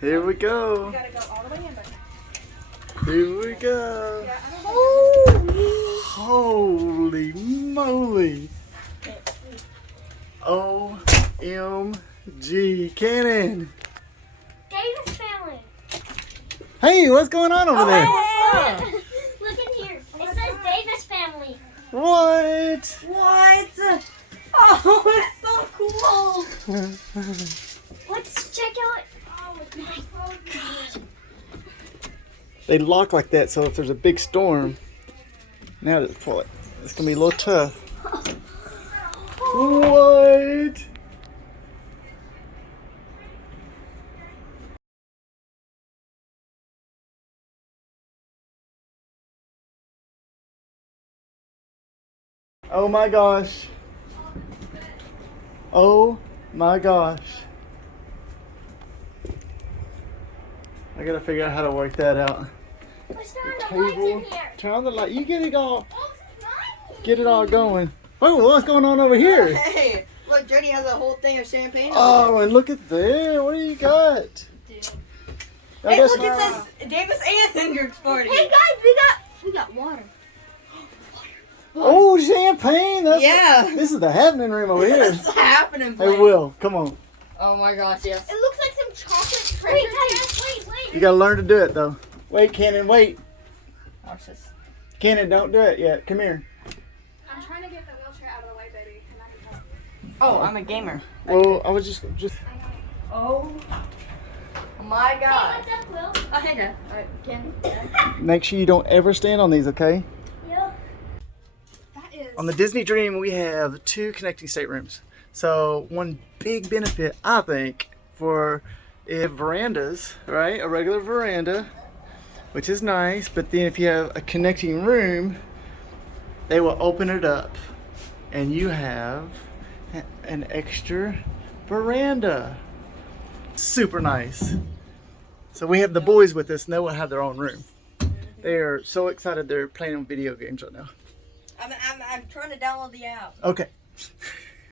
Here we go. You gotta go all the way in, but Here we go. yeah, I don't think Holy moly. OMG. Cannon. Davis family. Hey, what's going on over there? Look in here. It says Davis family. What? What? Oh, it's so cool. Let's check out. Oh my god. They lock like that, so if there's a big storm, now just pull it. It's gonna be a little tough. What? Oh my gosh. Oh my gosh. I gotta figure out how to work that out. Let's turn the lights in here. Turn on the light. You get it all. Get it all going. Oh, what's going on over here? Hey, look, Jody has a whole thing of champagne. Oh, and look at there. What do you got? I Hey, guess- look, it says Davis and Hendrix party. Hey guys, we got water. Oh, champagne. That's Yeah. This is the happening room over here. What's happening, Hey, boy? Will, come on. Oh my gosh, yes. It looks like some chocolate treasure. Wait. You gotta learn to do it though. Wait, Cannon, wait. Watch this. Cannon, don't do it yet. Come here. I'm trying to get the wheelchair out of the way, baby. And I can help you. Oh, I'm a gamer. Well, I was just. Oh my Hey, god. what's up, Will? Oh, hey, Dad. Alright, Ken. Make sure you don't ever stand on these, okay? Yeah. That is. On the Disney Dream, we have 2 connecting staterooms. So one big benefit, I think, for verandas, right? A regular veranda, which is nice. But then if you have a connecting room, they will open it up, and you have an extra veranda. Super nice. So we have the boys with us, and they will have their own room. They are so excited. They're playing video games right now. I'm trying to download the app. Okay.